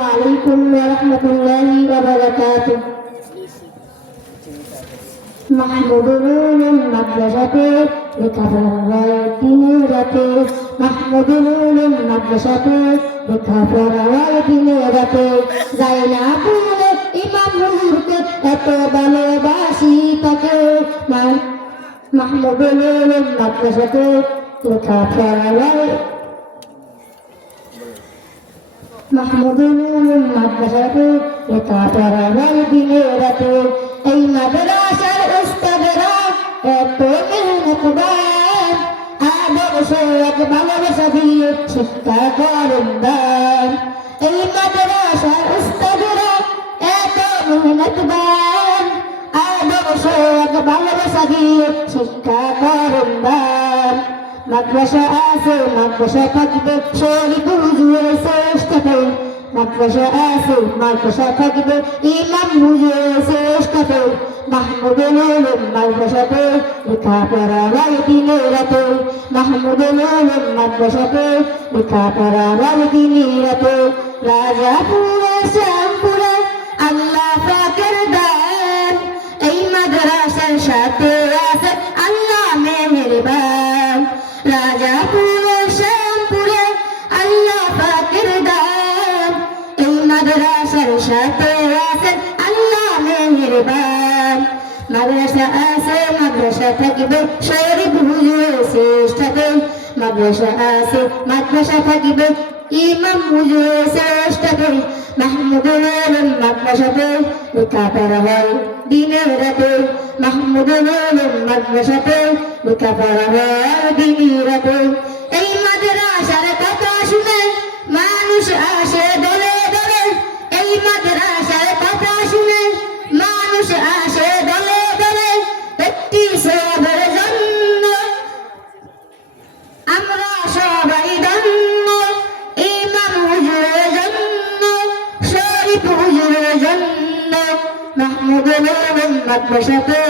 عليكم ورحمة الله وبركاته محمود نور المدرسة لكفر الدينيرة محمود نور المدرسة لكفر الدينيرة জাইনাপুর ইমাম হুজুরকে এত ভালোবাসি তাকে محمود نور المدرسة لكفر محمود نور المدرسة لكفر الدينيرة এই মাদ্রাসার উস্তাদরা এত মেহনতবান আদর্শ এক ভালোবাসা দিয়ে শিক্ষা করেন দান এই মাদ্রাসার উস্তাদরা এত মেহনতবান আদর্শ এক ভালোবাসা দিয়ে শিক্ষা করেন দান মাদ্রাসা আছে মাদ্রাসা থাকবে শরীফ হুজুরের চেষ্টাতে মাদ্রাসা আছে মাদ্রাসা থাকবে ইমাম হুজুরের চেষ্টাতে মাহমুদ নূর মাদ্রাসাতে লেখাপড়া হয় দিনে রাতে মাহমুদ নূর মাদ্রাসাতে লেখাপড়া হয় দিনে রাতে রাজাপুরে শ্যামপুরে আল্লাহ পাকের দান এই মাদ্রাসার সাথে আছে আল্লাহ মেহেরবান রাজাপুরে শ্যামপুরে আল্লাহ পাকের দান এই মাদ্রাসার সাথে আছে আল্লাহ মেহেরবান মাদ্রাসা আছে মাদ্রাসা থাকিবে শরীফ হুজুরের চেষ্টাতে মাদ্রাসা আছে মাদ্রাসা থাকিবে ইমাম হুজুরের চেষ্টাতে মাহমুদ নূর মাদ্রাসাতে লেখাপড়া হয় দিনের রাতে মাহমুদ নূর মাদ্রাসাতে লেখাপড়া হয় দিনের রাতে এই মাদ্রাসার কথা শুনে মানুষ আসে দলে দলে এই মাদ্রাসার কথা শুনে মানুষ আসে দলে দলে একটি সবের জন্য আমরা সবাই ধন্য ইমাম হুজুরের জন্য শরীফ হুজুরের জন্য মাহমুদ নূর মাদ্রাসাতে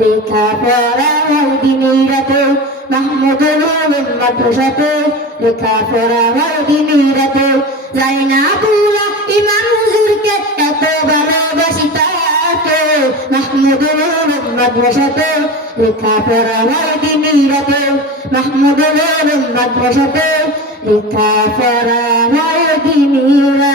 লেখাপড়া হয় দিনের রাতে মাহমুদ নূর মাদ্রাসাতে লেখাপড়া হয় দিনের রাতে জাইনাপুর ইমাম হুজুরকে এত ভালোবাসি তাকে মাহমুদ নূর মাদ্রাসাতে লেখাপড়া হয় দিনের রাতে মাহমুদ নূর মাদ্রাসাতে লেখাপড়া হয় দিনের রাতে।